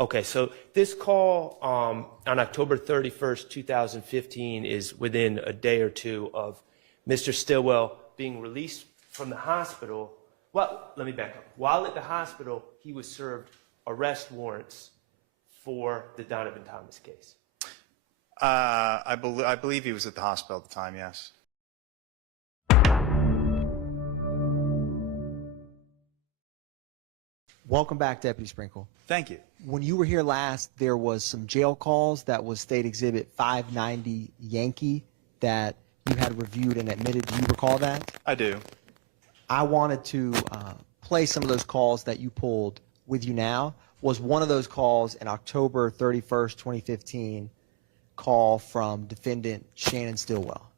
Okay, so this call on October 31st, 2015 is within a day or two of Mr. Stillwell being released from the hospital. Well, let me back up. While at the hospital, he was served arrest warrants for the Donovan Thomas case. I believe he was at the hospital at the time, yes. Welcome back, Deputy Sprinkle. Thank you. When you were here last, there was some jail calls that was State Exhibit 590 Yankee that you had reviewed and admitted. Do you recall that? I do. I wanted to play some of those calls that you pulled with you now. Was one of those calls an October 31st, 2015 call from defendant Shannon Stillwell?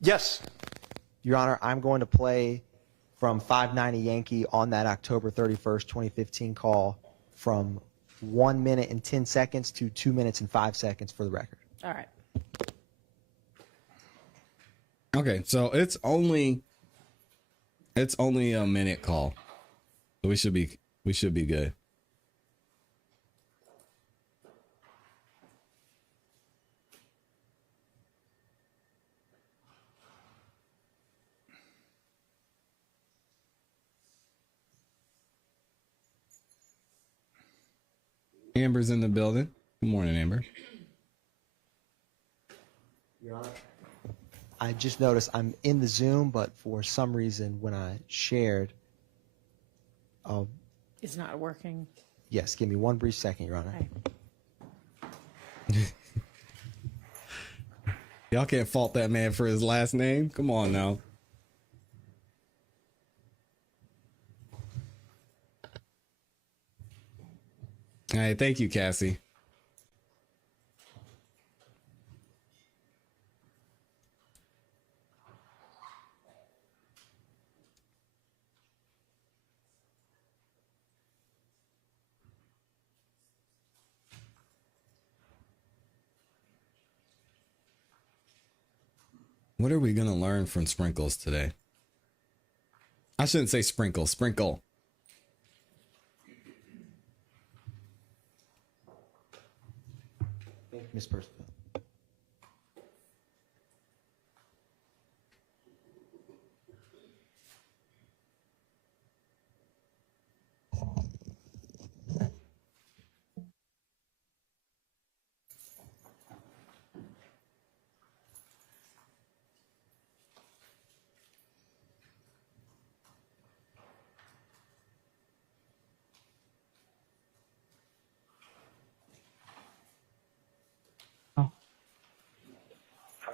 Yes. Your Honor, I'm going to play from 590 Yankee on that October 31st, 2015 call from 1 minute and 10 seconds to 2 minutes and 5 seconds for the record. All right. Okay, so it's only a minute call. So we should be good. Amber's in the building. Good morning, Amber. Your Honor, I just noticed I'm in the Zoom, but for some reason when I shared, It's not working. yes, give me one brief second, Your Honor. Okay. Y'all can't fault that man for his last name. Come on now. All right, thank you, Cassie. What are we going to learn from Sprinkles today? I shouldn't say sprinkle, sprinkle. Ms. Percival.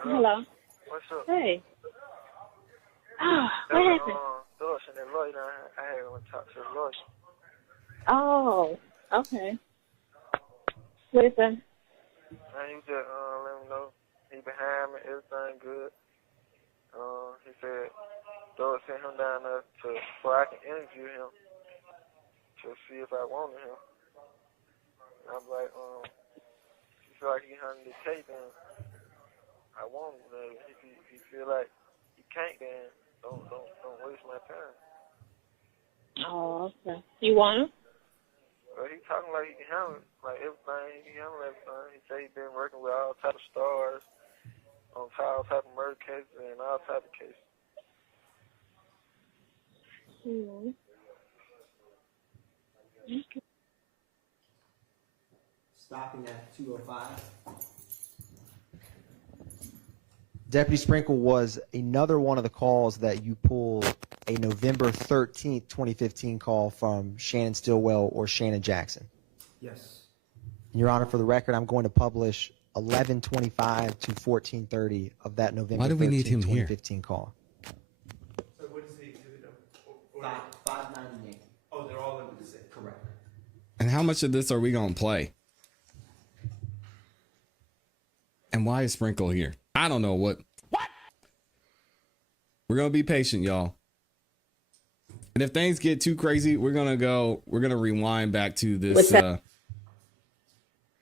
Hello. What's up? Hey. Oh, what happened? Doris and that lawyer, I had to talk to the lawyer. Oh, okay. What is that? And he just let me know he behind me, everything good. He said Doris sent him down there so I can interview him to see if I wanted him. And I'm like, he feel like he handled the case, and I want him. If he feel like he can't, then don't waste my time. Oh, okay. You want him? Well, he talking like he can handle it, like everything. He can handle everything. He say he been working with all type of stars on all type of murder cases and all type of cases. Mm-hmm. Okay. Stopping at 2:05. Deputy Sprinkle, was another one of the calls that you pulled a November 13th, 2015 call from Shannon Stillwell or Shannon Jackson? Yes. Your Honor, for the record, I'm going to publish 11:25 to 14:30 of that November Why do we 13th, need him here? 2015 call. So what is the exhibit number? 598. Oh, they're all under the same. Correct. And how much of this are we going to play? And why is Sprinkle here? I don't know what. We're going to be patient, y'all. And if things get too crazy, we're going to rewind back to this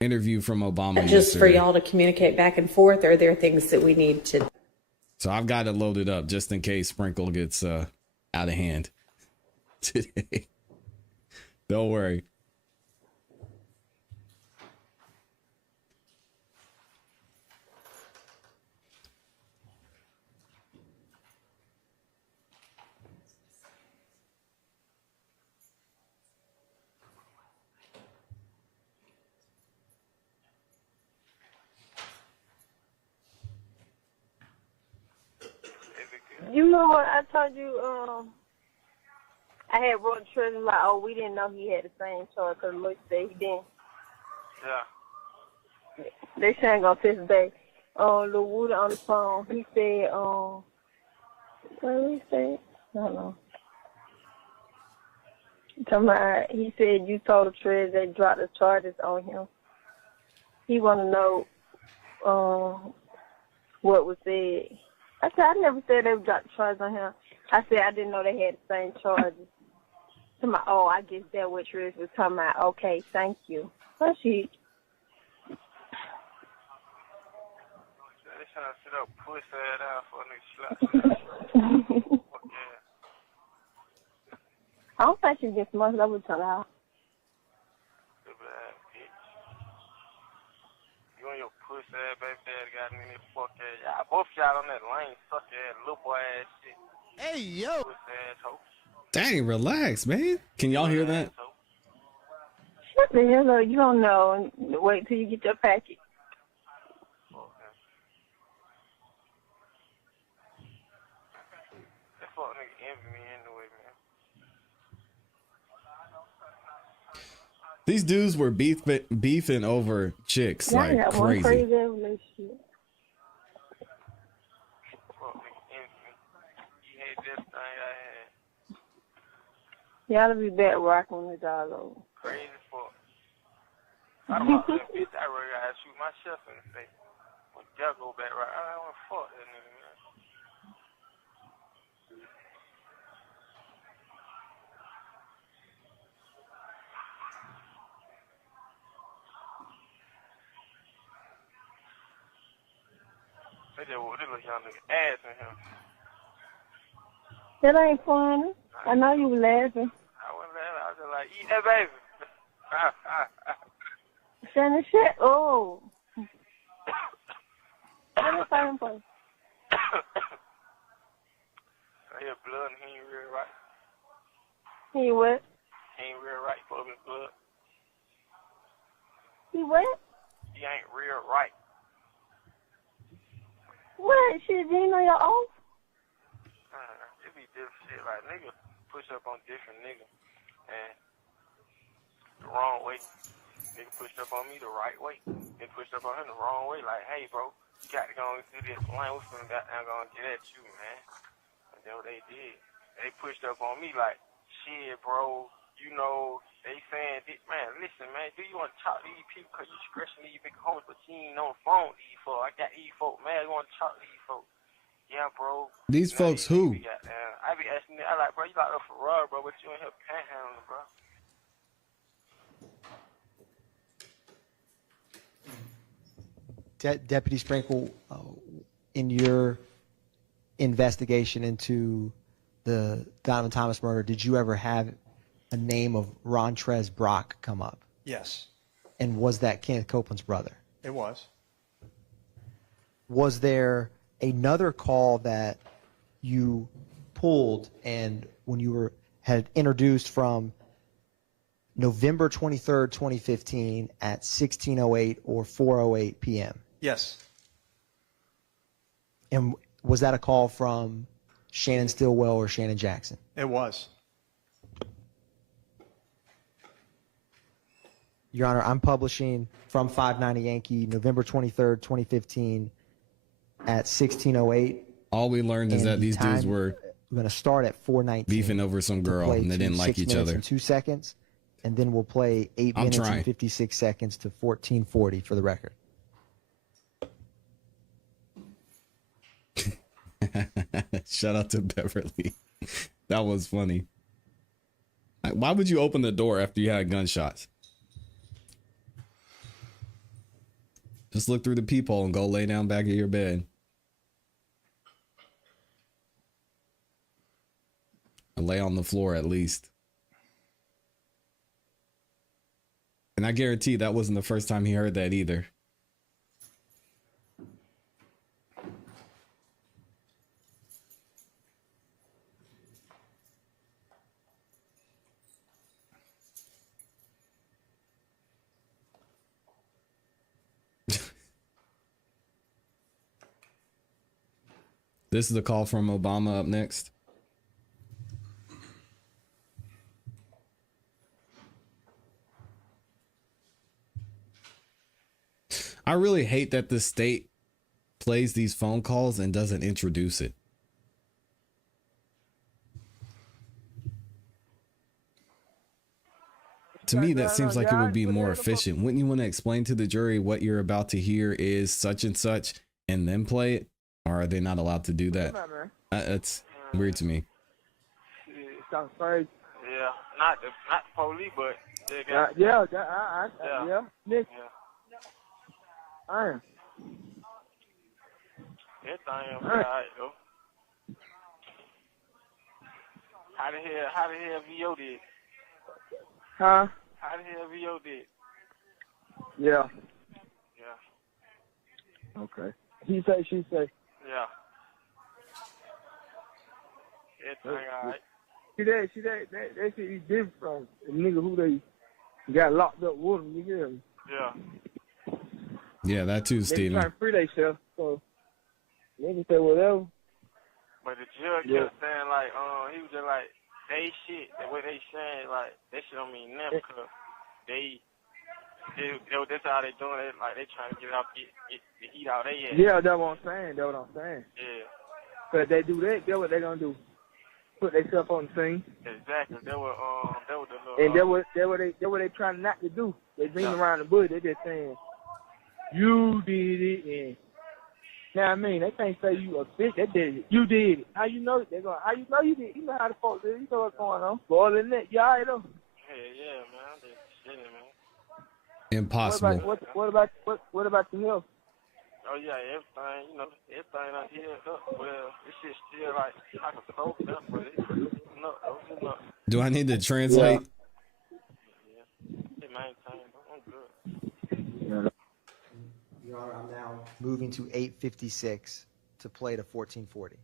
interview from Obama. Just for y'all to communicate back and forth, or are there things that we need to? So I've got it loaded up just in case Sprinkle gets out of hand today. Don't worry. remember what I told you, I had wrote Trez and like, oh, we didn't know he had the same charge because Luke said he didn't. Yeah. They saying gonna fix back. Lil Woody on the phone, he said, what did he say? I don't know. He said you told Trez they dropped the charges on him. He want to know what was said. I said, I never said they dropped the charges on him. I said, I didn't know they had the same charges. Oh, I guess that what Trez was talking about. Okay, thank you. But she... They trying to sit up, push that out for a nigga slap. Fuck yeah. I don't think she gets much. I would tell her. Stupid ass bitch. You and your pussy ass baby daddy got me in this fuck ass. Y'all both y'all on that lane, suck ass, little boy ass shit. Hey, yo. Pussy ass hoe. Dang, relax, man. Can y'all hear that? What the hell? You don't know. Wait till you get your package. That fuck nigga envy me anyway, man. These dudes were beefing over chicks Y'all like got one crazy. crazy relationship. Fuck nigga envy me. He hate this thing I had. Y'all be back rocking with y'all over. Crazy fuck. I don't want that bitch. I really gotta shoot myself in the face. When y'all go back right, I don't want to fuck that nigga, man. They just want this little young nigga ass in him. That ain't funny. I know you were laughing. I wasn't laughing. I was just like, eat that baby. Shannon shit. Oh. Let me find him for you. I hear blood and he ain't real right. He what? He ain't real right for his blood. He what? He ain't real right. What? Shit, you ain't know your oath? It be different shit. Like, nigga push up on different niggas. And the wrong way. Nigga pushed up on me the right way. They pushed up on him the wrong way. Like, hey, bro, you got to go and do this. Man, we finna goddamn go and get at you, man. And that's what they did. They pushed up on me like, shit, bro, you know, they saying, man, listen, man, do you want to talk to these people because you scratching these big homies, but you ain't on the phone with these folks. I got these folks, man, you want to talk to these folks. Yeah, bro. These Now folks who? I be asking them, I like, bro, you locked up for rug, bro, but you in here panhandling, bro. Deputy Sprinkle, in your investigation into the Donovan Thomas murder, did you ever have a name of Rontrez Brock come up? Yes, And was that Kenneth Copeland's brother? it was. Was there another call that you pulled and when you had introduced from November 23rd, 2015 at 16:08 or 4:08 p.m.? Yes, And was that a call from Shannon Stillwell or Shannon Jackson? it was. Your Honor, I'm publishing from 590 Yankee, November 23rd, 2015 at 16:08. All we learned is And that the these dudes time- were We're going to start at 4:19. beefing over some to girl play and they to didn't like 6 each minutes other. and 2 seconds, and then we'll play 8 I'm minutes trying. and 56 seconds to 14:40 for the record. Shout out to Beverly. That was funny. Why would you open the door after you had gunshots? Just look through the peephole and go lay down back in your bed. Or lay on the floor at least. And I guarantee that wasn't the first time he heard that either. This is a call from Obama up next. I really hate that the state plays these phone calls and doesn't introduce it. To me, that seems like it would be more efficient. Wouldn't you want to explain to the jury what you're about to hear is such and such and then play it? Or are they not allowed to do that? That's weird to me. Yeah, not the police, but they got. Yeah. Nick. I am. Everything alright though. How the hell VO did? Huh? How the hell VO did? Yeah. Yeah. Okay. He say, she say. Yeah. Everything alright. See that shit is different from the nigga who they got locked up with him, you hear me? Yeah. Yeah, that too, They Steven. trying to free themselves, so niggas say whatever. But the judge kept saying like, he was just like, they shit, the way they saying, like, that shit don't mean nothing, because that's how they doing it, like, they trying to get the heat out of their ass. Yeah, that's what I'm saying, Yeah. But if they do that, that's what they gonna do. Put themselves on the scene. Exactly. That was the little, And that what they trying not to do. They beating around the bush, they just saying, you did it, and now I mean, they can't say you a bitch. They did it. You did it. How you know? How you know you did? You know how the folks do. You know what's going on. Boy, than that, you alright though. Yeah, man. I'm just chilling, man. Impossible. What about the health? Oh yeah, everything. You know, everything I healed up. Well, this shit still like a soap up, but it's not. Do I need to translate? Yeah. It maintained. I'm good. Your Honor, I'm now moving to 8:56 to play to 14:40.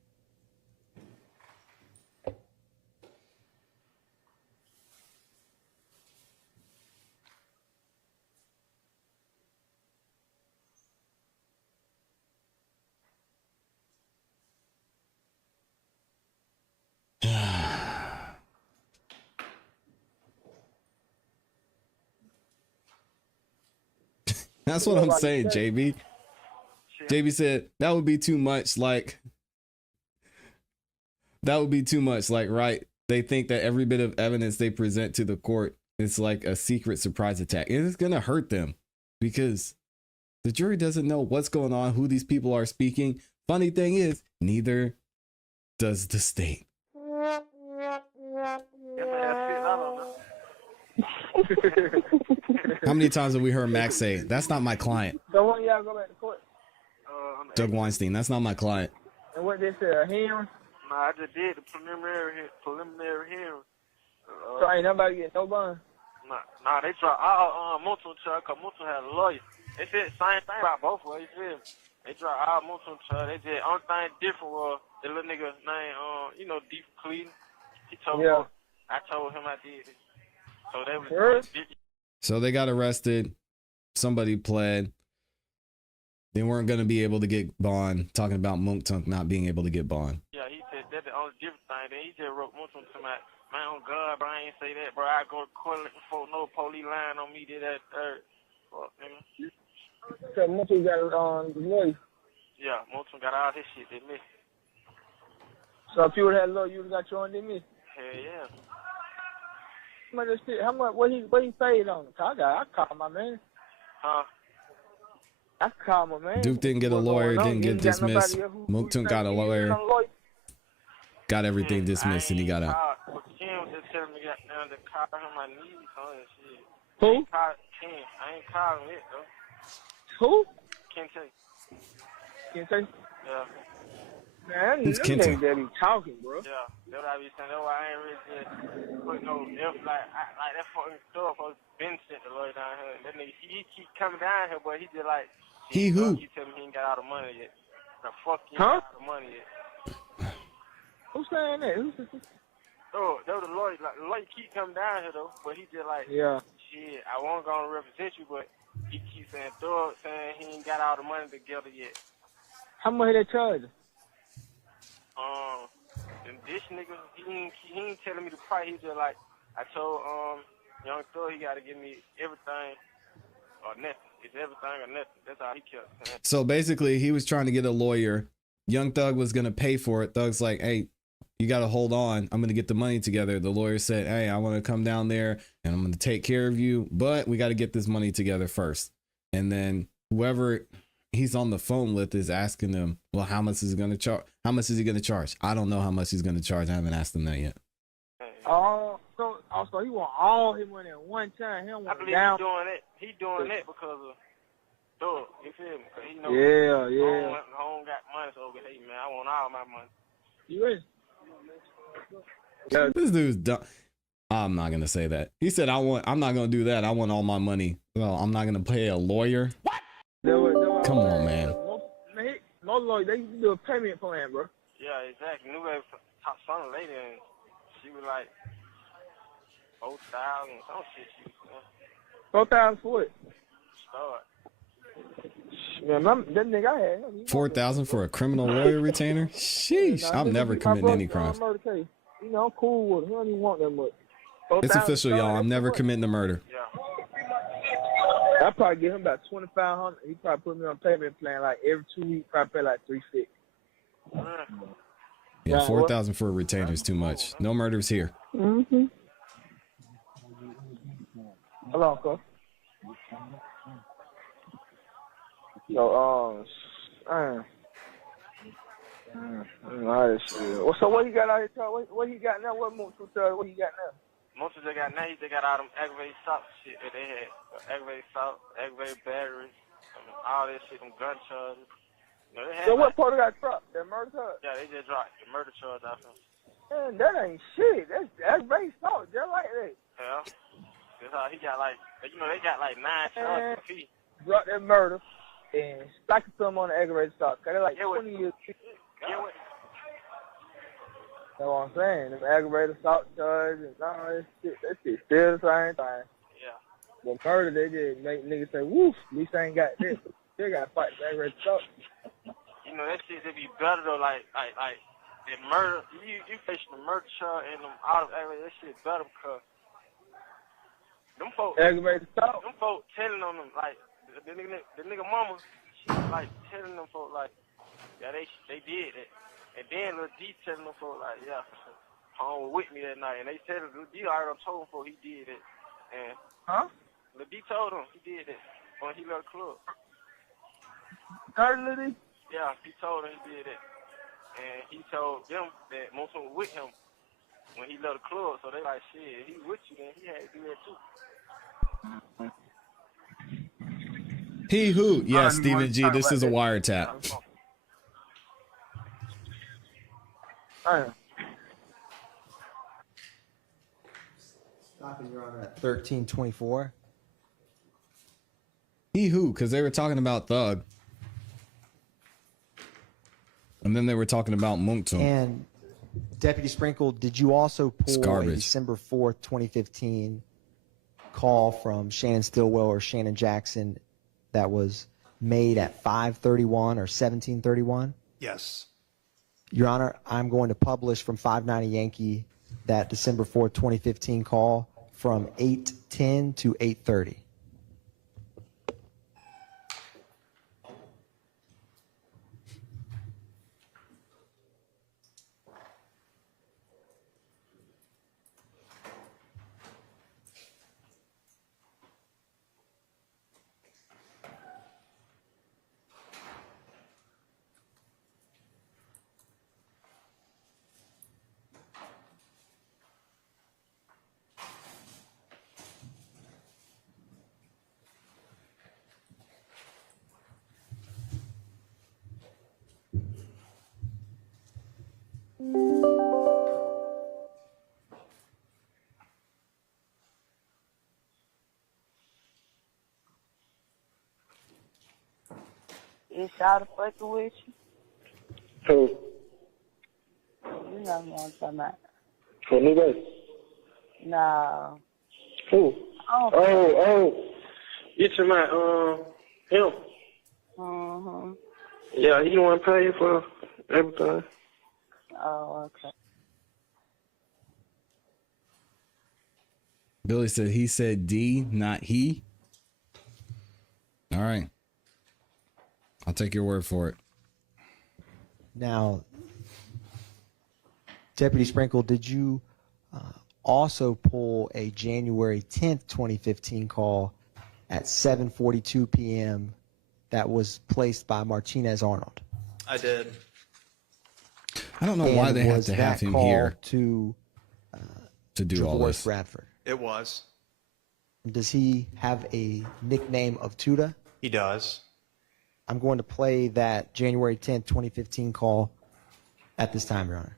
That's what I'm saying, JB. JB said that would be too much. Like, right? They think that every bit of evidence they present to the court is like a secret surprise attack. And it's going to hurt them because the jury doesn't know what's going on, who these people are speaking. Funny thing is, neither does the state. How many times have we heard Max say, that's not my client? So when y'all go back to court? Doug Weinstein, that's not my client. And what they say, a hearing? Nah, I just did the preliminary hearing. So ain't nobody getting no bond? Nah, they tried all multiple charge, because multiple had a lawyer. They said the same thing about both of them, you feel me? They tried all multiple charge. They said only thing different was the little nigga named, Deep Cleveland. He told me, I told him I did it. So they was So they got arrested. Somebody pled. They weren't going to be able to get bond. Talking about Mook Tunk not being able to get bond. Yeah, he said that's the only different thing. Then he just wrote Muslim to my oh God, bro, I ain't say that, bro. I go to court looking for no police lying on me, did that third. Fuck, nigga. So Muslim got it on the lawyer. Yeah, Muslim got all his shit, they missed. So if you would have had a lawyer, you would have got your own, didn't you? Hell yeah. How much? What he paid on it? I called my man. Huh? I called my man. Duke didn't get a lawyer, didn't get dismissed. Mook Tunk got a lawyer. Got everything dismissed and he got out. Ken was just telling me to call him my knees on that shit. Who? Ken. I ain't calling it though. Who? Kente. Kente? Yeah. Man, Who's them Kente? niggas that be talking, bro. Yeah, that's what I be saying. That's why I ain't really just put no F like that fucking stuff. I was been sent the lawyer down here. That nigga, he keep coming down here, but he just like He who? He tell me he ain't got all the money yet. The fuck he ain't got all the money yet. Who's saying that? Who's this? Oh, that was the lawyer. Like, the lawyer keep coming down here though, but he just like shit. I won't gonna represent you, but he keep saying saying he ain't got all the money together yet. How much they charge? And this nigga, he ain't telling me the price. He just like, I told Young Thug he got to give me everything or nothing. It's everything or nothing. That's how he kept saying. So basically, he was trying to get a lawyer. Young Thug was gonna pay for it. Thug's like, "Hey, you got to hold on. I'm gonna get the money together." The lawyer said, "Hey, I want to come down there and I'm gonna take care of you, but we got to get this money together first." And then whoever he's on the phone with is asking him, "Well, how much is he gonna charge? How much is he gonna charge?" I don't know how much he's gonna charge. I haven't asked him that yet. So he want all his money at one time. He don't I want believe down. he doing that because of Thug. You feel me? 'Cause he know home got money, so hey man, I want all my money. You is? This dude's dumb. I'm not gonna say that. He said, I'm not gonna do that. I want all my money. Well, I'm not gonna pay a lawyer." What? Come on, man. No lawyer, they do a payment plan, bro. Yeah, exactly. New Wave talked to some lady and she was like 4,000 some shit. She was 4,000 for it. start. Man, that nigga I had. 4,000 for a criminal lawyer retainer? Sheesh. I'm never committing any crimes. Murder case. You know, I'm cool with him. He don't even want that much. It's official, y'all. I'm never committing a murder. Yeah. I probably give him about 2,500. He probably put me on a payment plan like every 2 weeks. Probably pay like $350. Yeah, 4,000 for a retainer is too much. No murders here. Mm-hmm. Hello, Uncle. So, so what he got out here? What he got now? What he got now? Most of they got now, they got all them aggravated assault shit that they had. Aggravated assault, aggravated batteries, all that shit, them gun charges. You know, they had So what part of that truck? That murder charge? Yeah, they just dropped the murder charge off him. Man, that ain't shit. That's aggravated assault, just like that. Yeah. That's how he got like, you know, they got like 9 charges for fee. Brought that murder and stacked some on the aggravated assault. Cause they're like 20 years. Yeah, what? That's what I'm saying. Them aggravated assault charges and all that shit still the same thing. Yeah. But murder, they just make niggas say, woof, at least I ain't got this. Still got to fight the aggravated assault. You know, that shit, they be better though, like the murder, you facing the murder charge and them out of aggravated, that shit better because them folks, aggravated assault. Them folks telling on them, like, the nigga mama, she was like telling them folks, like, yeah, they did it. And then Lil D telling them folks, like, yeah, home with me that night. And they said Lil D already told him folks he did it. And Lil D told him he did it when he left the club. Lil D? Yeah, he told him he did it. And he told them that most of them with him when he left the club. So they like, shit, he with you, then he had to do that too. He who? Yeah, Stephen G. This is a wiretap. Stopping Your Honor at 1324. He who? Because they were talking about Thug. And then they were talking about Monkton. And Deputy Sprinkle, did you also pull a December 4th, 2015 call from Shannon Stillwell or Shannon Jackson that was made at 5:31 or 17:31? Yes. Your Honor, I'm going to publish from 590 Yankee that December 4th, 2015 call from 8:10 to 8:30. Is y'all fucking with you? Who? You know what I'm talking about. For new baby? No. Who? Oh. You talking about him? Mm-hmm. Yeah, he the one paying for everything. Oh, okay. Billy said he said D, not he. All right. I'll take your word for it. Now, Deputy Sprinkle, did you also pull a January 10th, 2015 call at 7:42 p.m. that was placed by Martinez Arnold? I did. I don't know why And they have was to have that him call here to do all Javorius this. Bradford? It was. Does he have a nickname of Tuda? He does. I'm going to play that January 10th, 2015 call at this time, Your Honor.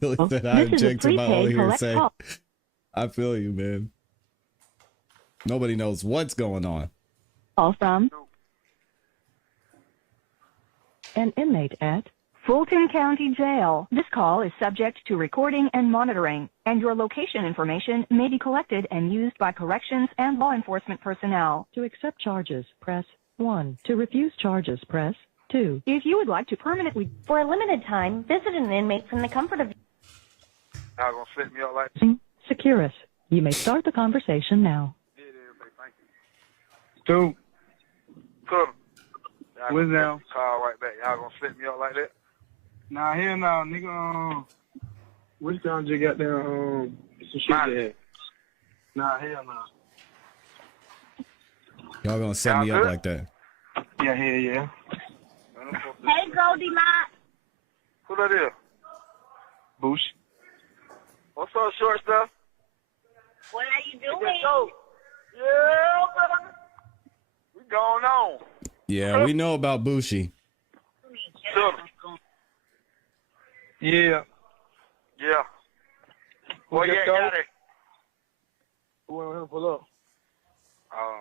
Billy said I object to my own hearsay. I feel you, man. Nobody knows what's going on. Call from an inmate at Fulton County Jail. This call is subject to recording and monitoring, and your location information may be collected and used by corrections and law enforcement personnel. To accept charges, press 1. To refuse charges, press 2. If you would like to permanently For a limited time, visit an inmate from the comfort of Y'all gonna set me up like Securus, you may start the conversation now. Dude, Cool. what's down? Call right back. Y'all gonna set me up like that? Nah, hell no, nigga. Which time you got there? Some shit there. Nah, hell no. Y'all gonna set me up like that. Yeah, hell yeah. Hey, Goldie Mott. Who that is? Boosh. What's up, short stuff? What are you doing? Yeah, brother. We going on. Yeah, we know about Bushi. Sure. Yeah. Yeah. Well, yeah, got it. Who want to pull up? Oh.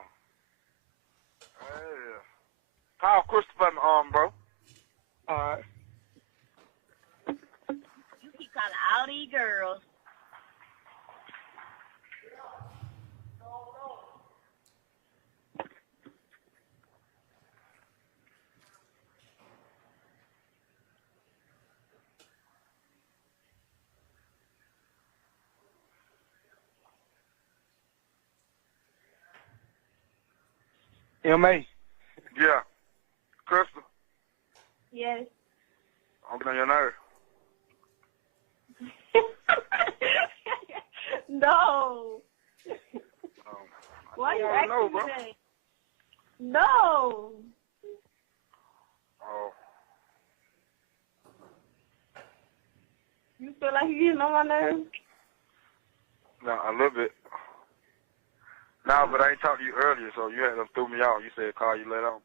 Yeah. Call Christopher in the arm, bro. All right. You keep calling all these girls. M.A. Yeah. Crystal, Yes. I'm on your nerve. No. Why you acting know, bro. today? No. Oh. You feel like you're getting on my nerves? No, a little bit. No, but I ain't talked to you earlier, so you had to threw me out. You said call you later on.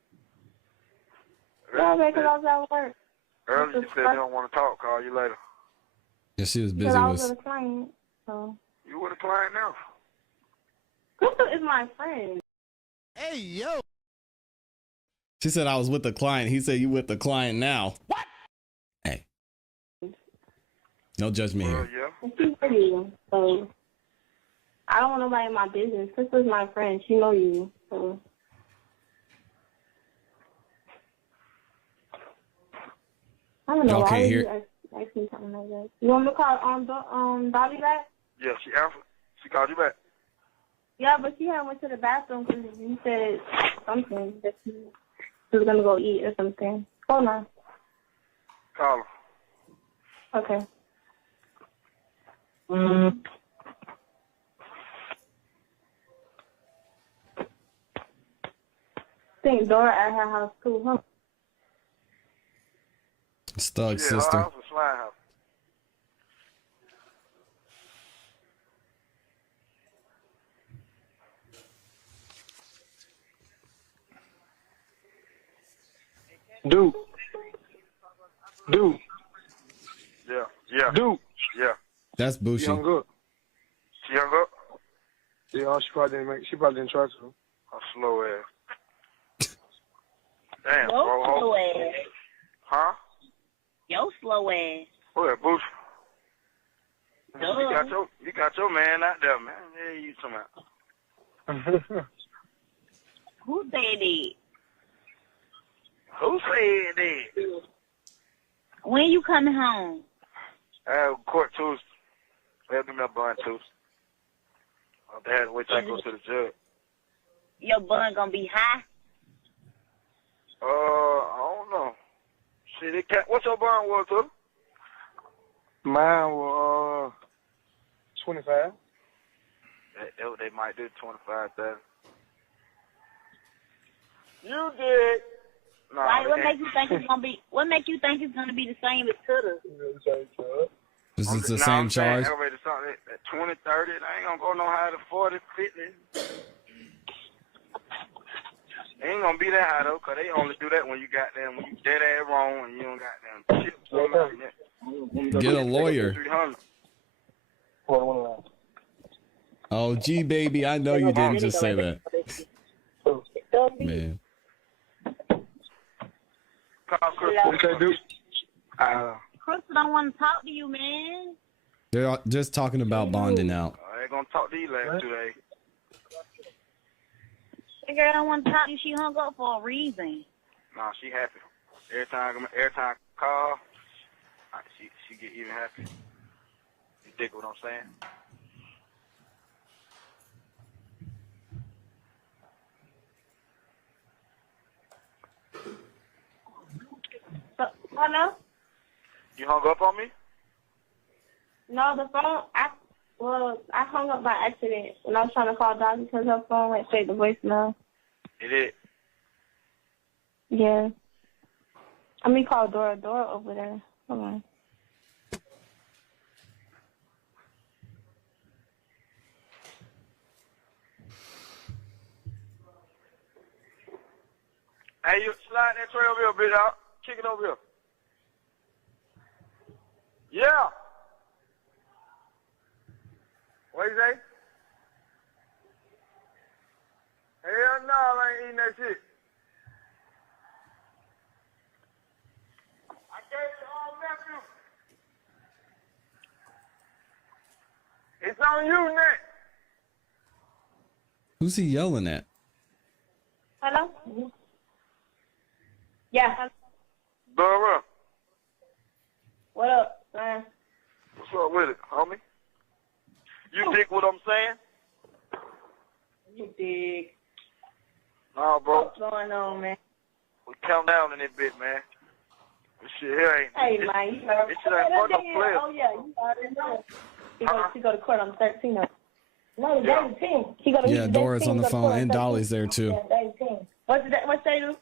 No, because I was at work. Earlier you said you don't want to talk. Call you later. Yeah, she was busy Because I was with. with a client, so. You with a client now? Crystal is my friend. Hey, yo. She said I was with the client. He said you with the client now. What? Hey. No judgment Well, here. yeah. She's pretty, so. I don't want nobody in my business. Crystal's my friend. She know you, so. I don't know. Y'all Why can't would hear- you ask me something like that? You want me to call Bobby back? Yeah, she answered. She called you back. Yeah, but she had went to the bathroom because you said something that she was gonna go eat or something. Hold on. Call her. Okay. Think Dora at her house too, huh? Stug Yeah, her sister. house was slime house. Dude. Dude. Yeah. Dude. Yeah. That's She Bushi. hung up. She hung up? Yeah, she probably didn't try to. Oh, slow ass. Damn, Yo, bro. slow ass. Huh? Yo, slow ass. Who that, Bush? Duh. You got your man out there, man. Yeah, you talking about. Who said it? Who said that? When you coming home? Court Tuesday. They'll give me a bond Tuesday. They had to wait till I go to the judge. Your bun gonna be high? I don't know. Shit, what's your bond was, too? Mine was 25. They might do 25,000. You did. Nah, Like, what make you think it's gonna be? What make you think it's gonna be the same as Twitter? This is the same charge. At 20, 30, I ain't gonna go no higher than 40, 50. It ain't gonna be that high though, 'cause they only do that when you dead ass wrong and you don't got them chips or nothing yet. Get a lawyer. 300. Oh, gee, baby, I know you didn't just say that. Man. Call Chris. Crystal don't want to talk to you, man. They're just talking about bonding out. I ain't gonna talk to you last 2 days. That girl don't want to talk to you. She hung up for a reason. Nah, she happy. Every time I call, she get even happy. You dig what I'm saying? Hello? You hung up on me? No, the phone, I hung up by accident when I was trying to call Dottie because her phone went straight to voicemail. It did. Yeah. I mean, call Dora over there. Hold on. Hey, you slide that tray over here, bitch out. Kick it over here. Yeah. What you say? Hell no, I ain't eating that shit. I gave it to nephew. It's on you next. Who's he yelling at? Hello? Yeah. Dora. What up, man? What's up with it, homie? You dig what I'm saying? You dig. Nah, bro. What's going on, man? We count down in this bit, man. This shit here ain't. Hey, man, you know. This shit ain't for no players. Oh, yeah, you already know. He go to court on the 13th. No, the day 10. He go to Yeah, Dora's on the phone and Dolly's there too. Yeah, day 10. What's they do?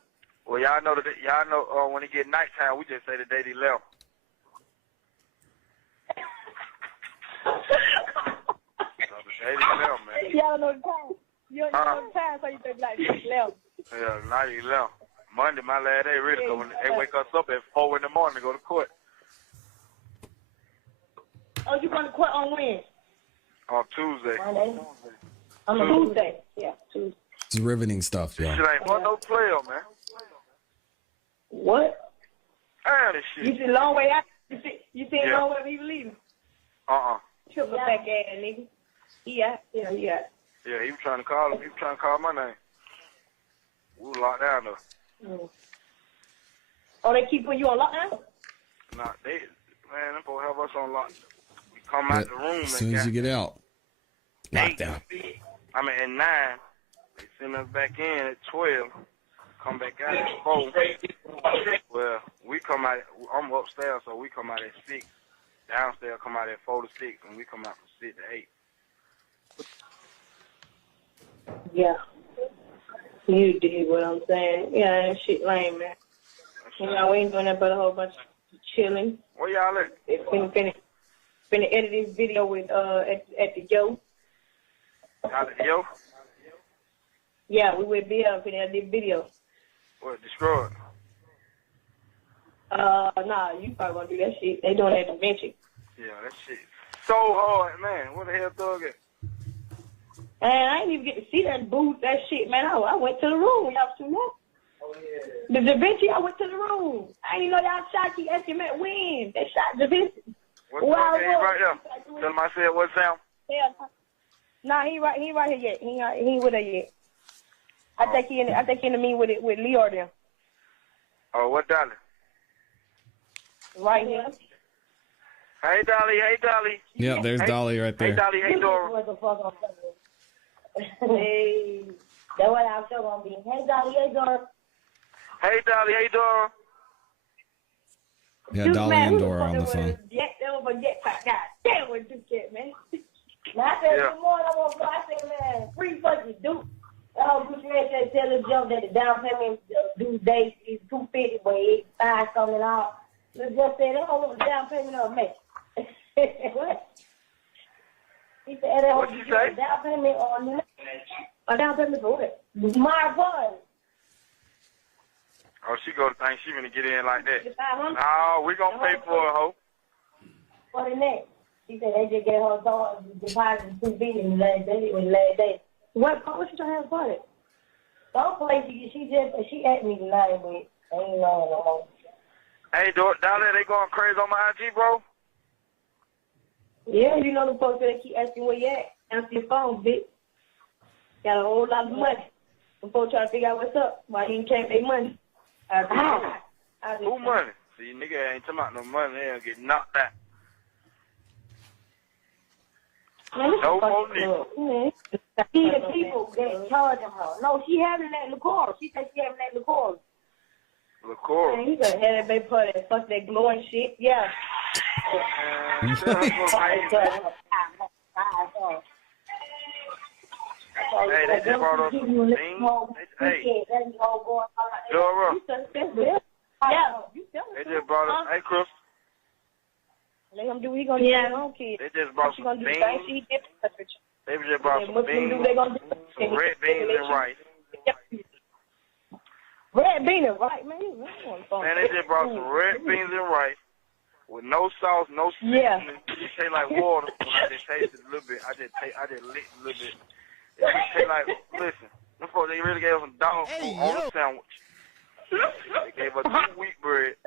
Well, y'all know when it get nighttime, we just say the day they left. Y'all know the time. You don't know the time, so you think like this left. Yeah, now you left. Monday, my last day, really, because they wake us up at 4 in the morning to go to court. Oh, you going to court on when? On Tuesday. On Tuesday. Yeah, Tuesday. It's riveting stuff, y'all. Shit ain't for no player, man. What? Damn, this shit. You see a long way out? You see a long way of even leaving? Triple back ass nigga. Yeah. Yeah, he was trying to call him. He was trying to call my name. We were locked down, though. Oh, they keep putting you on lockdown? Nah, them folks have us on lock. We come out the room As soon as you get out, lockdown. I mean, at 9. They send us back in at 12. Come back out at 4. Well, we come out, I'm upstairs, so we come out at 6. Downstairs come out at 4 to 6, and we come out from 6 to 8. Yeah. You did what I'm saying. Yeah, that shit lame, man. You know, we ain't doing that but a whole bunch of chilling. Where y'all at? Finna edit this video with at the Yo. Y'all at the Yo? Yeah, we with Bill finna edit this video. What, destroyed? Nah, you probably gonna do that shit. They doing that to Vinci. Yeah, that shit so hard, man. What the hell, Thug at? Man, I didn't even get to see that booth, that shit, man. I went to the room. Y'all seen that? Oh, yeah. The Da Vinci, I went to the room. I didn't know y'all shot you asking Matt when. They shot Da Vinci. What's up, he right there? Tell him I said, what's Sam? Yeah. Nah, he right here yet. He ain't with her yet. I think he in the meeting with Leo there. Oh, what Dolly? Right here. Hey, Dolly. Hey, Dolly. Yeah, there's Dolly right there. Hey, Dolly. Hey, Dora. What the fuck I'm saying? Hey, that's what I'm still gonna be. Hey, Dolly. Hey, Dora. Hey, Dolly. Hey, Dora. Yeah, Dolly and Dora on the phone. Yeah, that was a jetpack. God damn, what you get, man. Now, I said, good morning, I want to go. I said, man, free fucking Duke. Gucci Ray said, tell the jump that the down payment due date is $250, but it's $5 something off. Let's just say, they don't want the down payment of me. What? He said, they want the down payment on a down payment for what? My boy. Oh, she go to think she gonna get in like that. No, we gonna pay for it, ho. For the next. She said they just gave her daughter deposit $250 in the last day. What she trying to have for it? Don't play. She at me tonight, but I ain't lying no more. Hey, Dolly, they going crazy on my IG, bro? Yeah, you know the folks that keep asking where you at. Answer your phone, bitch. Got a whole lot of money. The folks trying to figure out what's up. Why you can't pay money? Who money? See, nigga ain't talking about no money. They'll get knocked out. No more niggas. See the people that charging her. No, she having that liqueur. She said she having that liqueur. Liqueur? Man, you better have that baby put that fuck that glowing shit. Yeah. Hey, they just brought us some things. Hey, Dora. Yeah. They just brought us. Hey, Chris. Let him do what he gonna do his own kid. They just brought some beans. They just brought some beans, some red beans and rice. Red beans and rice, man. Man, they just brought some red beans and rice with no sauce, no seasoning. It tastes like water. When I just tasted a little bit, I just licked a little bit. It just tastes like, listen, they really gave us some dog food on the sandwich. They gave us 2 wheat bread.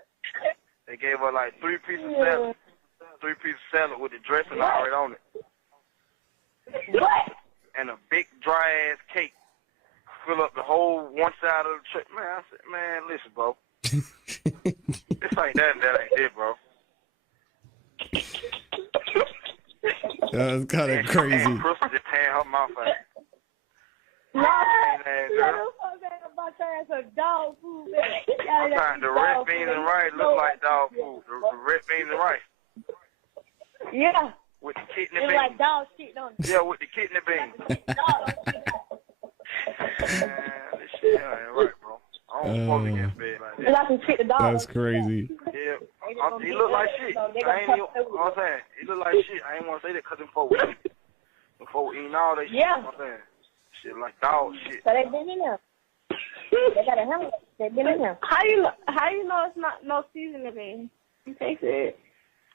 They gave us like 3 pieces of salad. 3 pieces of salad with the dressing already on it. What? And a big dry ass cake. Fill up the whole one side of the tray. Man, I said, man, listen, bro. This ain't that and that ain't it, bro. That's kind of crazy. And Crystal just tearing her mouth out. No, girl. about her as a dog food. The red beans and rice look like dog food. The red beans and rice. Yeah. With the kidney beans. It's like dog shit, don't it? Yeah, with the kidney beans. Man, this shit ain't right, bro. I don't supposed to get in bed like that. That's crazy. Yeah. He look like shit. I ain't even, I'm saying, he look like shit. I ain't want to say that because them folks eating all that shit. Yeah. I'm saying, shit like dog shit. So they been in there. They got a hammer. They been in there. How you know it's not no seasoning in? You taste it.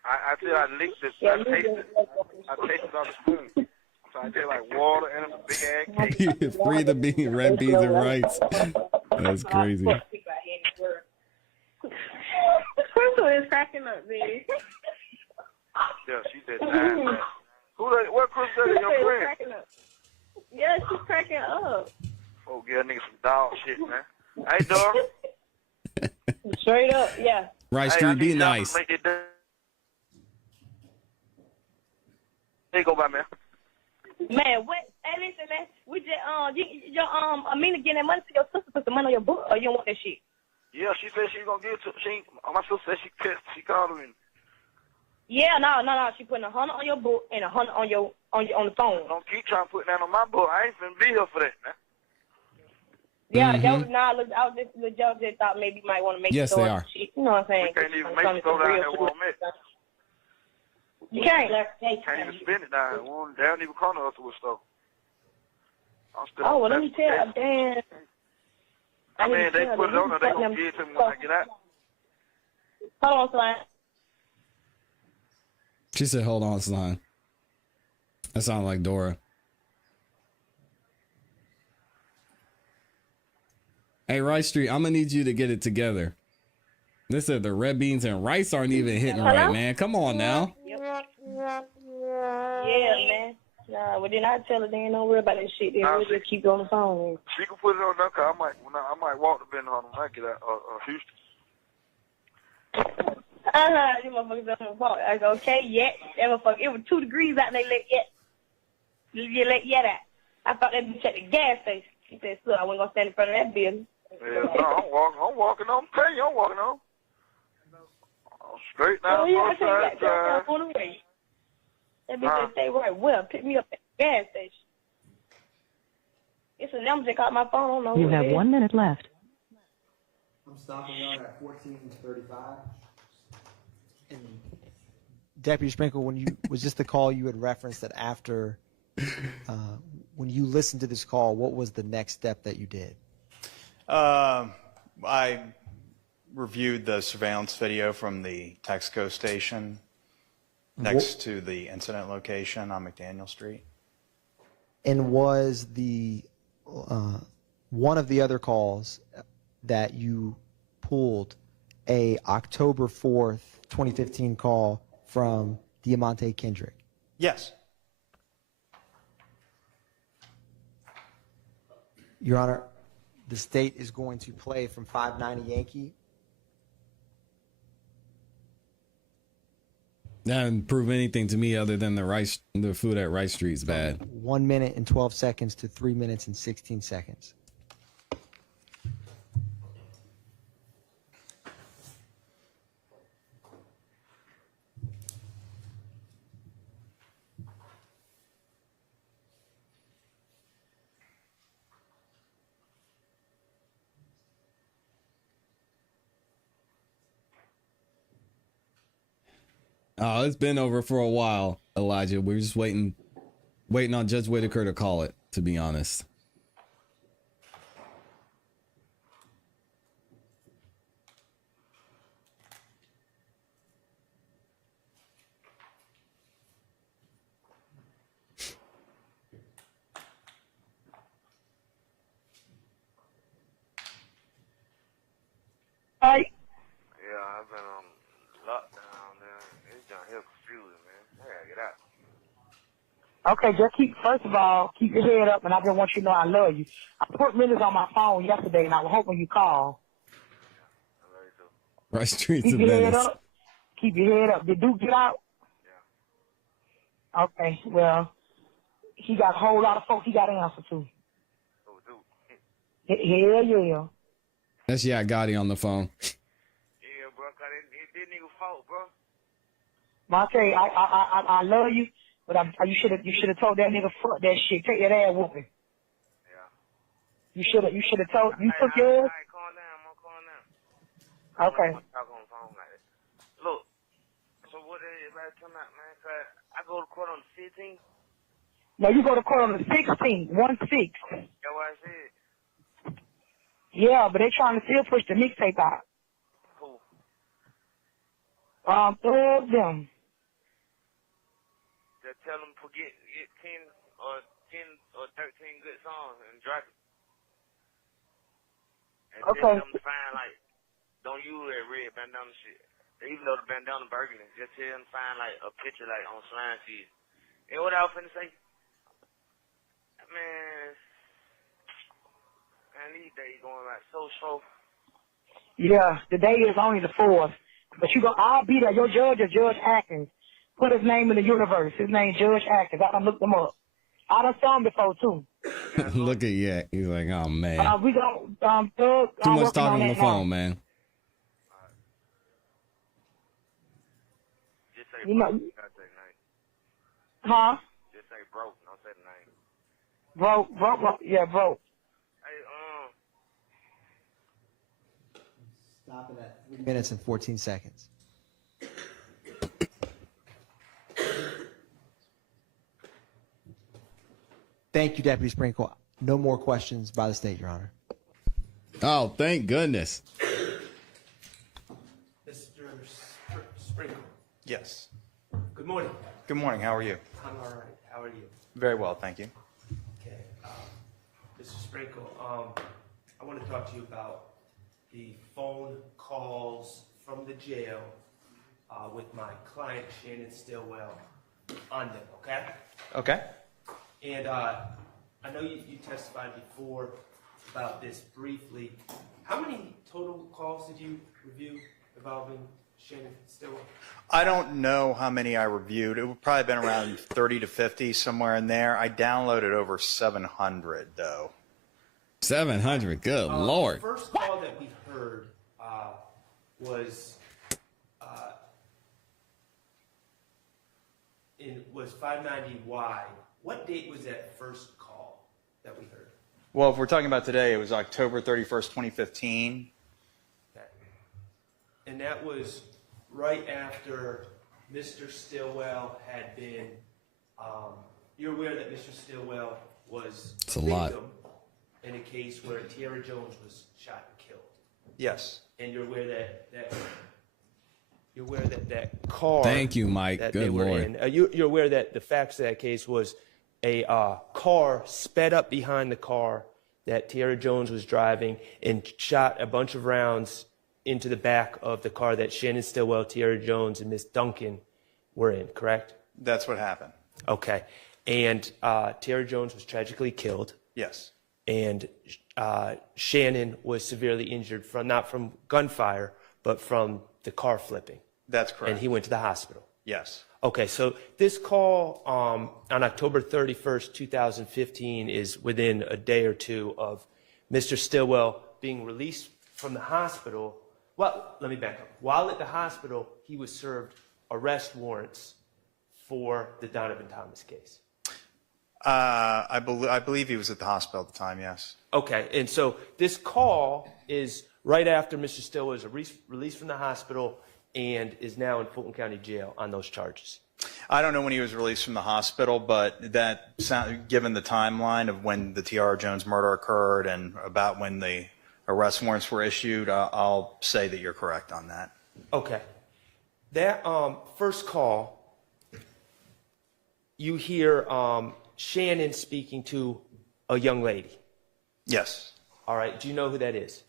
I said I licked it. I tasted it. I tasted on the spoon. So I taste like water and a big ass cake. Free the bean, red beans and rice. That's crazy. Crystal is cracking up, baby. Yeah, she did that. What Crystal is your friend? Yeah, she's cracking up. Oh, give a nigga some dog shit, man. Hey, dog. Straight up, yeah. Rice Street, be nice. There you go, by man. Man, what? Hey, listen, man. We just Amina getting that money to your sister, put the money on your book, or you don't want that shit? Yeah, she said she's gonna give it to. My sister said she called her in. Yeah, no. She putting 100 on your book and 100 on the phone. Don't keep trying to put that on my book. I ain't finna be here for that, man. Yeah, that was I was just the joke that thought maybe you might want to make. Yes, they are. Shit. You know what I'm saying? We can't even make it go down there where I'm at. You can't. Can't even spend it down. They don't even come to us with stuff. Oh, well, let me tell you, damn. I mean, they put it on there, they gonna give it to me when I get out. Hold on, Slime. She said, hold on, Slime. That sounded like Dora. Hey, Rice Street, I'm gonna need you to get it together. They said the red beans and rice aren't even hitting right, man. Come on now. Yeah, man. Nah, well then I tell her they ain't don't worry about that shit. Then we'll just keep you on the phone. She can put it on there, 'cause I might walk the bend on when I get out Houston. You motherfuckers on the phone. I go, okay, yeah. That motherfucker, it was 2 degrees out there, let yet out. I thought they would check the gas station. She said, so I wasn't gonna stand in front of that building. Yeah, no, I'm walking on. I'm telling you, I'm walking on. I'm straight down Oh, yeah, I the think side. that's on the way. That bitch said, stay right well, pick me up at the gas station. It's a number that caught my phone. I don't know You who have it is. 1 minute left. I'm stopping yard at 14:35. And Deputy Sprinkle, was this the call you had referenced that after, when you listened to this call, what was the next step that you did? I reviewed the surveillance video from the Texaco station next to the incident location on McDaniel Street. And was the one of the other calls that you pulled a October 4th, 2015 call from Diamante Kendrick? Yes. Your Honor, the state is going to play from 590 Yankee. That didn't prove anything to me other than the food at Rice Street is bad. 1 minute and 12 seconds to 3 minutes and 16 seconds. Oh, it's been over for a while, Elijah. We're just waiting on Judge Whitaker to call it, to be honest. Hi. Yeah, I've been on lockdown, man. It's down here confusing, man. I gotta get out. Okay, just first of all, keep your head up, and I just want you to know I love you. I put minutes on my phone yesterday, and I was hoping you call. I love you too. Rice Street's Keep a your head menace. up. Keep your head up. Did Duke get out? Yeah. Okay, well, he got a whole lot of folks he got to answer to. Oh, dude. Hell yeah. That's Gotti on the phone. Yeah, bro, 'cause it didn't even fault, bro. Monte, I love you, but you should have told that nigga fuck that shit. Take that ass whooping. Yeah. You should have told. You took yours. All right, calm down. I'm gonna calm down. Okay. I'm gonna talk on the phone like that. Look, so what is everybody talking about, man? 'Cause I go to court on the 15th. No, you go to court on the 16th, 1/6. That's what I said. Yeah, but they trying to still push the mixtape out. Who? Them. Just tell them get 10 or 13 good songs and drop it. And Okay. tell them to find, like, don't use that red bandana shit. Even though the bandana burgundy, just tell them to find, like, a picture, like, on slime cheese. And what I was finna say? Man, these days going like so slow. Yeah, the day is only the 4th. But I'll be there. Your judge is Judge Atkins. Put his name in the universe. His name Judge Atkins. I done looked him up. I done saw him before, too. Look at Yak. He's like, oh, man. We gon' Doug, Too much talking on that the now. phone, man. Just say You broke. know- You gotta say the name. Huh? Just say broke. Don't say the name. Broke. Yeah, broke. Hey, Stopping at 3 minutes and 14 seconds. Thank you, Deputy Sprinkle. No more questions by the state, Your Honor. Oh, thank goodness. Mr. Yes. Good morning. Good morning. How are you? I'm all right. How are you? Very well, thank you. Okay. Mr. Sprinkle, I want to talk to you about the phone calls from the jail with my client, Shannon Stillwell, on them, okay? Okay. And I know you testified before about this briefly. How many total calls did you review involving Shannon Stillwell? I don't know how many I reviewed. It would probably been around 30 to 50, somewhere in there. I downloaded over 700, though. 700. Good Lord. The first call that we heard was 590Y. What date was that first call that we heard? Well, if we're talking about today, it was October 31st, 2015. Okay. And that was right after Mr. Stillwell had been, you're aware that Mr. Stillwell was a lot. victim in a case where Tierra Jones was shot and killed. Yes. And you're aware that car. Thank you, Mike. That Good they were Lord. in. You're aware that the facts of that case was a car sped up behind the car that Tierra Jones was driving and shot a bunch of rounds into the back of the car that Shannon Stillwell, Tierra Jones, and Miss Duncan were in, correct? That's what happened. Okay. And Tierra Jones was tragically killed. Yes. And Shannon was severely injured not from gunfire, but from the car flipping. That's correct. And he went to the hospital. Yes. Okay, so this call on October 31st, 2015 is within a day or two of Mr. Stillwell being released from the hospital. Well, let me back up. While at the hospital, he was served arrest warrants for the Donovan Thomas case. I believe he was at the hospital at the time, yes. Okay, and so this call is right after Mr. Stillwell was released from the hospital and is now in Fulton County Jail on those charges. I don't know when he was released from the hospital, but given the timeline of when the Tierra Jones murder occurred and about when the arrest warrants were issued, I'll say that you're correct on that. Okay. That first call, you hear Shannon speaking to a young lady. Yes. All right. Do you know who that is?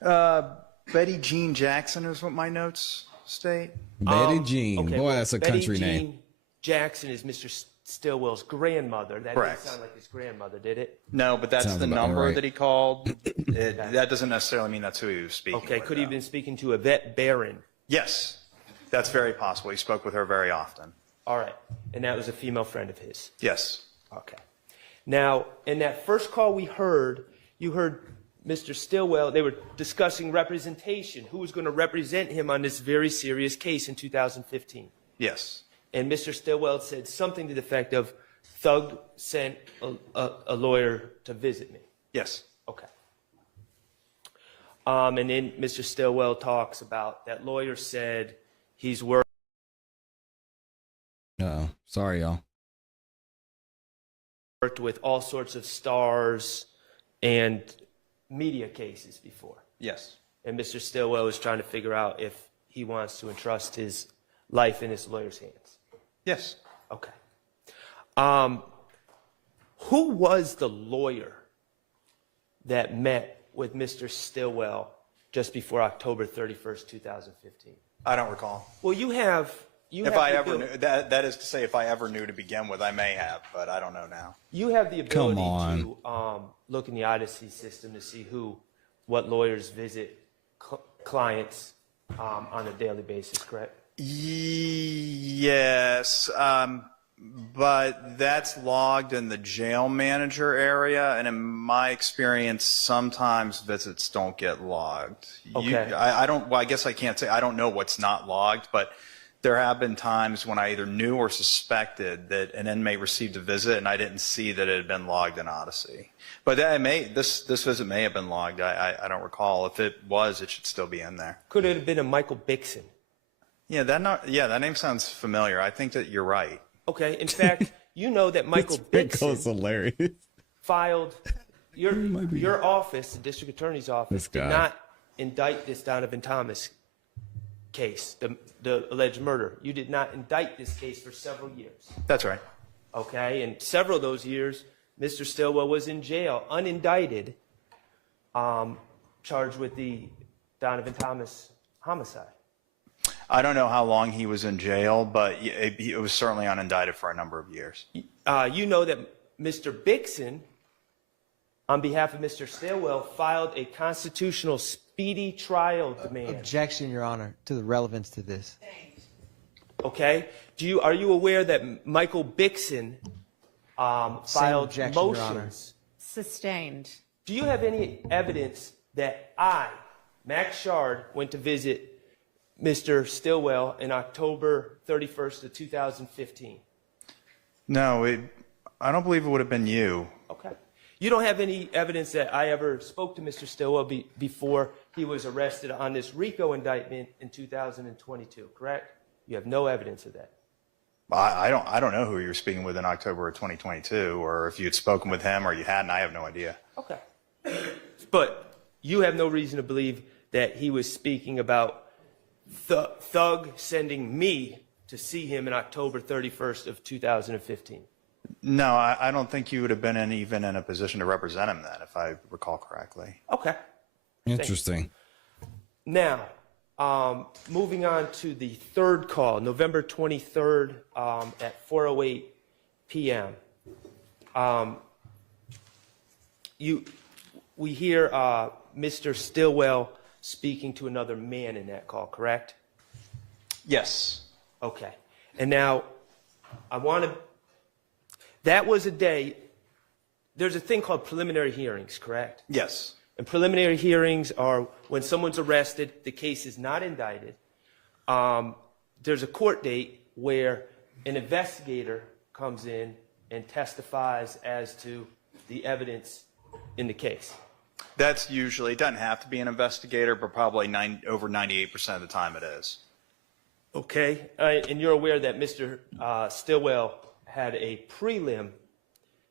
Betty Jean Jackson is what my notes state. Betty Jean. Okay, Boy, well, that's a Betty country Jean name. Jackson is Mr. Stillwell's grandmother. That Correct. didn't sound like his grandmother, did it? No, but that's Sounds the about number right. that he called. That doesn't necessarily mean that's who he was speaking Okay. with, Could he have though. been speaking to Yvette Barron? Yes. That's very possible. He spoke with her very often. All right. And that was a female friend of his. Yes. Okay. Now, in that first call we heard, you heard Mr. Stillwell, they were discussing representation, who was going to represent him on this very serious case in 2015. Yes. And Mr. Stillwell said something to the effect of, Thug sent a lawyer to visit me. Yes. Okay. And then Mr. Stillwell talks about that lawyer said he's worked Sorry, y'all. with all sorts of stars and media cases before. Yes. And Mr. Stillwell is trying to figure out if he wants to entrust his life in his lawyer's hands. Yes. Okay. Who was the lawyer that met with Mr. Stillwell just before October 31st, 2015? I don't recall. Well, you have If I ever knew, that is to say, if I ever knew to begin with, I may have, but I don't know now. You have the Come ability on. to look in the Odyssey system to see what lawyers visit clients on a daily basis, correct? Yes, but that's logged in the jail manager area, and in my experience, sometimes visits don't get logged. Okay. I don't. Well, I guess I can't say I don't know what's not logged, but there have been times when I either knew or suspected that an inmate received a visit, and I didn't see that it had been logged in Odyssey. But this visit may have been logged. I don't recall. If it was, it should still be in there. Could it have been a Michael Bixon? Yeah, that name sounds familiar. I think that you're right. Okay. In fact, you know that Michael Sprinkle's Bixon hilarious. filed your office, the district attorney's office, This guy. did not indict this Donovan Thomas case, the alleged murder. You did not indict this case for several years. That's right. Okay, and several of those years, Mr. Stillwell was in jail, unindicted, charged with the Donovan Thomas homicide. I don't know how long he was in jail, but it was certainly unindicted for a number of years. You know that Mr. Bixson, on behalf of Mr. Stillwell, filed a constitutional speedy trial demand. Objection, Your Honor, to the relevance to this. Okay? Are you aware that Michael Bixson filed objection, Your Honor. motions? Sustained. Do you have any evidence that I, Max Shard, went to visit Mr. Stillwell in October 31st of 2015? No, I don't believe it would have been you. Okay. You don't have any evidence that I ever spoke to Mr. Stillwell before he was arrested on this RICO indictment in 2022, correct? You have no evidence of that. I don't know who you were speaking with in October of 2022, or if you had spoken with him or you hadn't. I have no idea. Okay. But you have no reason to believe that he was speaking about Thug sending me to see him in October 31st of 2015. No, I don't think you would have been even in a position to represent him then, if I recall correctly. Okay. Interesting. Now, moving on to the third call, November 23rd at 4:08 p.m. We hear Mr. Stillwell speaking to another man in that call, correct? Yes. Okay. And now, that was a day, there's a thing called preliminary hearings, correct? Yes. And preliminary hearings are when someone's arrested, the case is not indicted. There's a court date where an investigator comes in and testifies as to the evidence in the case. That's usually, it doesn't have to be an investigator, but probably over 98% of the time it is. Okay. And you're aware that Mr. Stillwell had a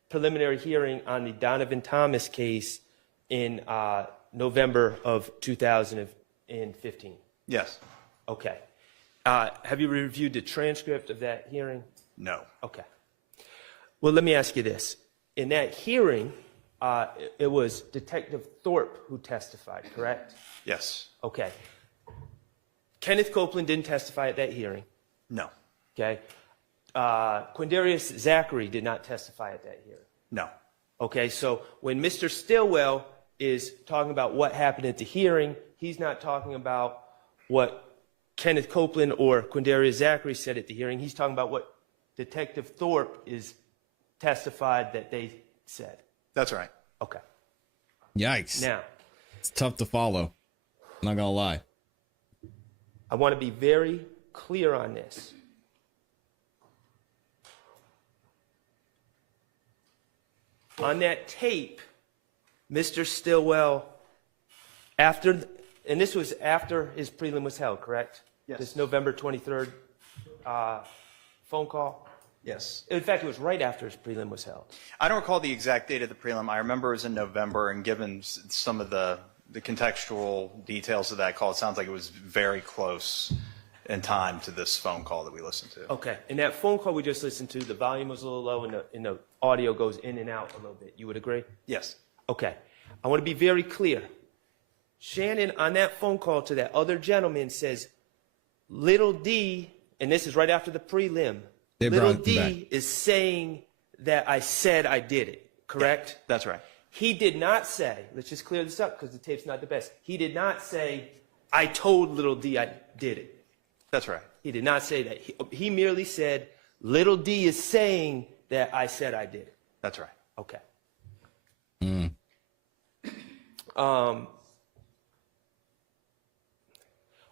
preliminary hearing on the Donovan Thomas case in November of 2015. Yes. Okay. Have you reviewed the transcript of that hearing? No. Okay. Well, let me ask you this. In that hearing, it was Detective Thorpe who testified, correct? Yes. Okay. Kenneth Copeland didn't testify at that hearing. No. Okay. Quindarius Zachary did not testify at that hearing. No. Okay, so when Mr. Stillwell is talking about what happened at the hearing, he's not talking about what Kenneth Copeland or Quindarius Zachary said at the hearing. He's talking about what Detective Thorpe is testified that they said. That's right. Okay. Yikes. Now, it's tough to follow. Not gonna lie. I want to be very clear on this. On that tape, Mr. Stillwell, and this was after his prelim was held, correct? Yes. This November 23rd phone call? Yes. In fact, it was right after his prelim was held. I don't recall the exact date of the prelim. I remember it was in November, and given some of the contextual details of that call, it sounds like it was very close in time to this phone call that we listened to. Okay. And that phone call we just listened to, the volume was a little low and the audio goes in and out a little bit. You would agree? Yes. Okay. I want to be very clear. Shannon, on that phone call to that other gentleman, says, Little D, and this is right after the prelim, Little D is saying that I said I did it, correct? Yeah, that's right. He did not say, let's just clear this up because the tape's not the best. He did not say, I told Little D I did it. That's right. He did not say that. He merely said, Little D is saying that I said I did it. That's right. Okay.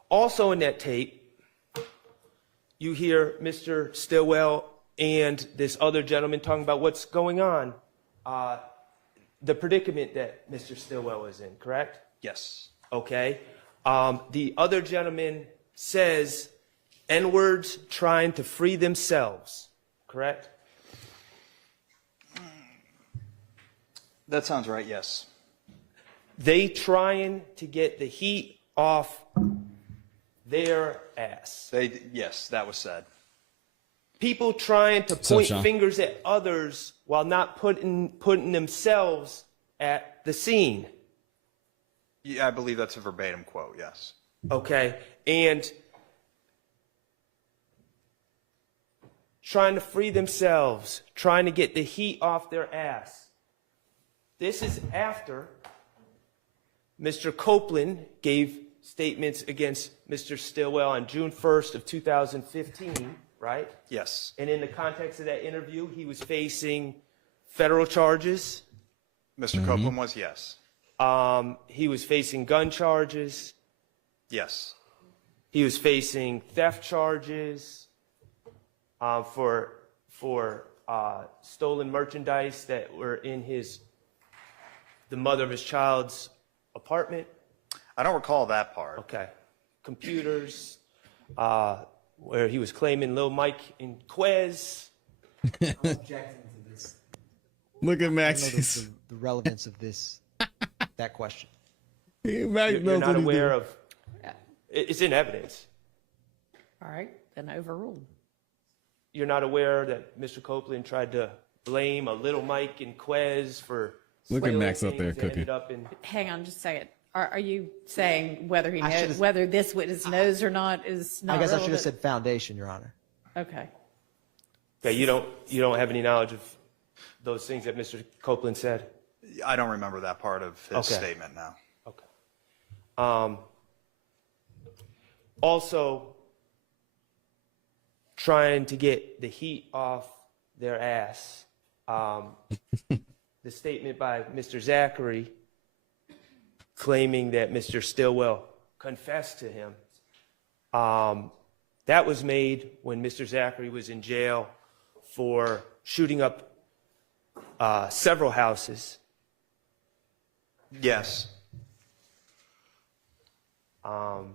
Also in that tape, you hear Mr. Stillwell and this other gentleman talking about what's going on, the predicament that Mr. Stillwell is in, correct? Yes. Okay. The other gentleman says N-words trying to free themselves, correct? That sounds right, yes. They trying to get the heat off their ass. Yes, that was said. People trying to So, point Sean? fingers at others while not putting themselves at the scene. Yeah, I believe that's a verbatim quote, yes. Okay, and trying to free themselves, trying to get the heat off their ass. This is after Mr. Copeland gave statements against Mr. Stillwell on June 1st of 2015, right? Yes. And in the context of that interview, he was facing federal charges. Mr. Copeland was, yes. He was facing gun charges. Yes. He was facing theft charges for stolen merchandise that were in the mother of his child's apartment. I don't recall that part. Okay. Computers, where he was claiming Lil Mike and Quez. I'm objecting to this. Look at I don't know Max. the relevance of this, that question. Max You're knows not what he's aware doing. of. It's in evidence. All right, then overruled. You're not aware that Mr. Copeland tried to blame a Little Mike and Quez for Look at stealing Max up there things that cooking. ended up in. Hang on just a second. Are you saying whether he I knows, should've- whether this witness knows or not is not I guess I should relevant? have said foundation, Your Honor. Okay. Okay, you don't have any knowledge of those things that Mr. Copeland said? I don't remember that part of his Okay. statement now. Okay. Also, trying to get the heat off their ass. The statement by Mr. Zachary claiming that Mr. Stillwell confessed to him. That was made when Mr. Zachary was in jail for shooting up several houses. Yes. And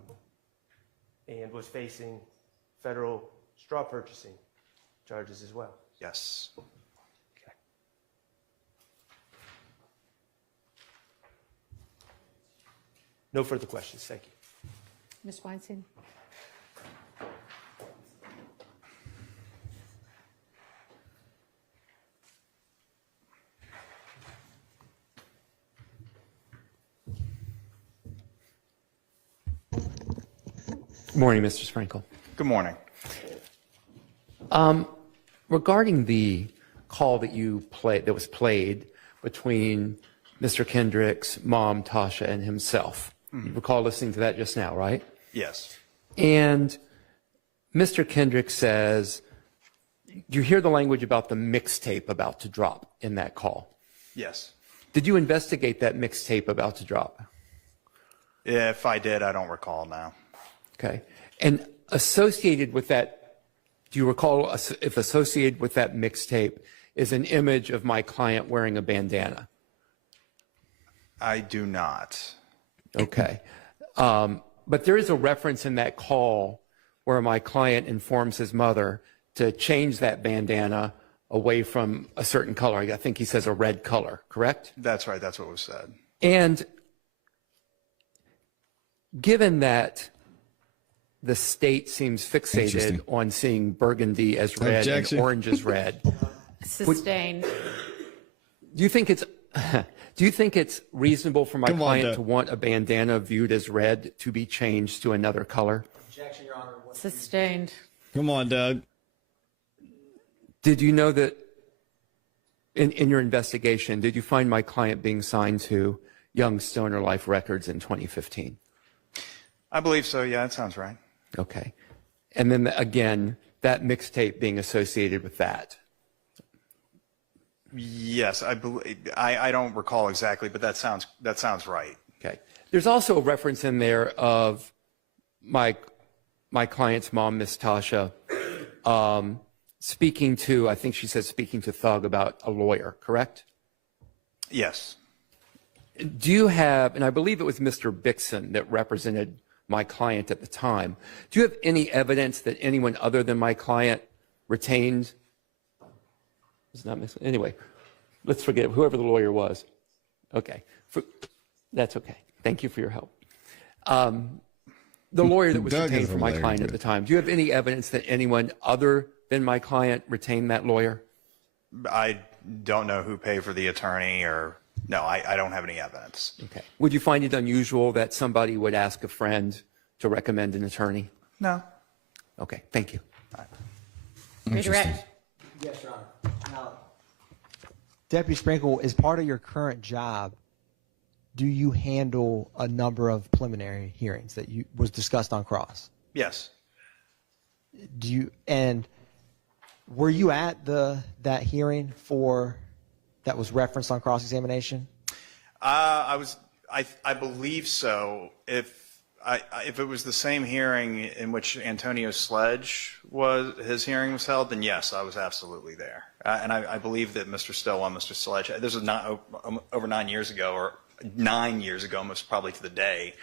was facing federal straw purchasing charges as well. Yes. Okay. No further questions. Thank you. Ms. Weinstein? Good morning, Mr. Sprinkle. Good morning. Regarding the call that that was played between Mr. Kendrick's mom, Tasha, and himself, you recall listening to that just now, right? Yes. And Mr. Kendrick says, do you hear the language about the mixtape about to drop in that call? Yes. Did you investigate that mixtape about to drop? If I did, I don't recall now. Okay. And associated with that, do you recall if associated with that mixtape is an image of my client wearing a bandana? I do not. Okay. But there is a reference in that call where my client informs his mother to change that bandana away from a certain color. I think he says a red color, correct? That's right. That's what was said. And given that the state seems fixated Interesting. on seeing burgundy as red Objection. and orange as red, Sustained. do you think it's reasonable for my Come on, client Doug. to want a bandana viewed as red to be changed to another color? Objection, Your Honor. Sustained. Come on, Doug. Did you know that in your investigation, did you find my client being signed to Young Stoner Life Records in 2015? I believe so. Yeah, that sounds right. Okay. And then again, that mixtape being associated with that. Yes, I believe. I don't recall exactly, but that sounds right. Okay. There's also a reference in there of my client's mom, Miss Tasha, speaking to, I think she said speaking to Thug about a lawyer, correct? Yes. Do you have, and I believe it was Mr. Bixson that represented my client at the time, do you have any evidence that anyone other than my client retained? It's not Miss, anyway, let's forget it, whoever the lawyer was. Okay, that's okay. Thank you for your help. The lawyer that was Doug retained is for my client at hilarious. the time, do you have any evidence that anyone other than my client retained that lawyer? I don't know who paid for the attorney or no, I don't have any evidence. Okay. Would you find it unusual that somebody would ask a friend to recommend an attorney? No. Okay, thank you. Redirect. Yes, Your Honor. Now, Deputy Sprinkle, as part of your current job, do you handle a number of preliminary hearings that was discussed on cross? Yes. And were you at that hearing that was referenced on cross examination? I believe so. If it was the same hearing in which Antonio Sledge his hearing was held, then yes, I was absolutely there. And I believe that Mr. Stillwell and Mr. Sledge, this was not over 9 years ago, or 9 years ago, most probably to the day.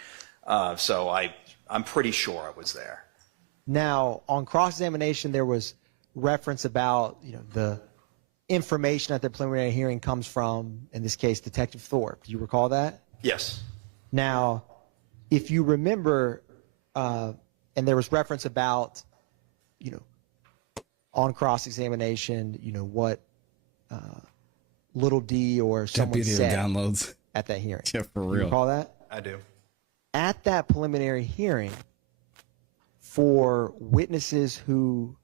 So I'm pretty sure I was there. Now, on cross examination, there was reference about the information at the preliminary hearing comes from, in this case, Detective Thorpe. Do you recall that? Yes. Now, if you remember, and there was reference about, on cross-examination, what little D or someone video said downloads at that hearing. Yeah, for Do you real. recall that? I do. At that preliminary hearing, for witnesses who,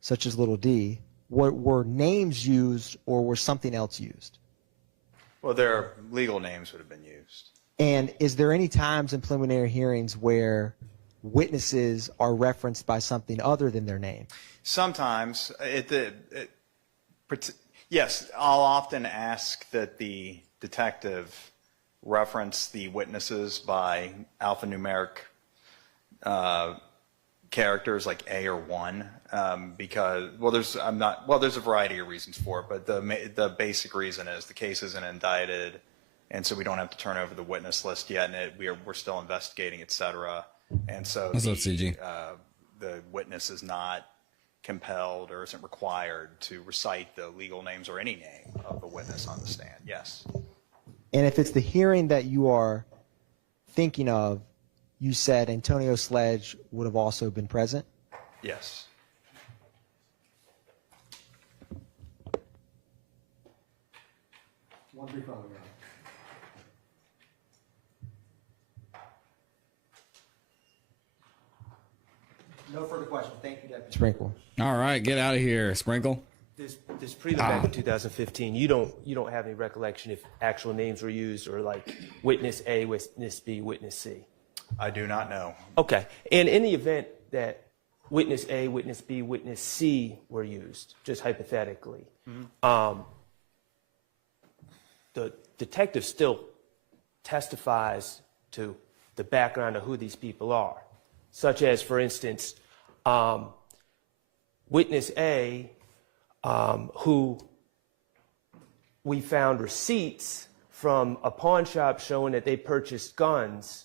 such as little D, were names used or were something else used? Well, their legal names would have been used. And is there any times in preliminary hearings where witnesses are referenced by something other than their name? Sometimes. Yes, I'll often ask that the detective reference the witnesses by alphanumeric characters like A or 1 because, there's a variety of reasons for it, but the basic reason is the case isn't indicted, and so we don't have to turn over the witness list yet, and we're still investigating, et cetera. And so the witness is not compelled or isn't required to recite the legal names or any name of the witness on the stand. Yes. And if it's the hearing that you are thinking of, you said Antonio Sledge would have also been present? Yes. One brief moment, Your Honor. No further questions. Thank you, Deputy Sprinkle. All right, get out of here, Sprinkle. This prelim back in 2015, you don't have any recollection if actual names were used or like witness A, witness B, witness C? I do not know. Okay. And in the event that witness A, witness B, witness C were used, just hypothetically, the detective still testifies to the background of who these people are, such as, for instance, witness A, who we found receipts from a pawn shop showing that they purchased guns,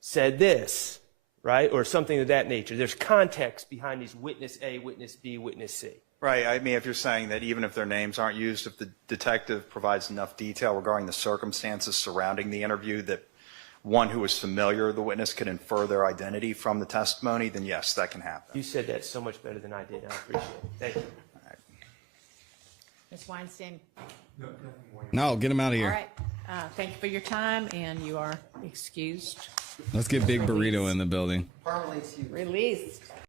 said this, right? Or something of that nature. There's context behind these witness A, witness B, witness C. Right. I mean, if you're saying that even if their names aren't used, if the detective provides enough detail regarding the circumstances surrounding the interview that one who is familiar with the witness could infer their identity from the testimony, then yes, that can happen. You said that so much better than I did. I appreciate it. Thank you. Ms. Weinstein? No, get him out of All here. right. Thank you for your time, and you are excused. Let's get Big Burrito in the building. Permanently excused. Released.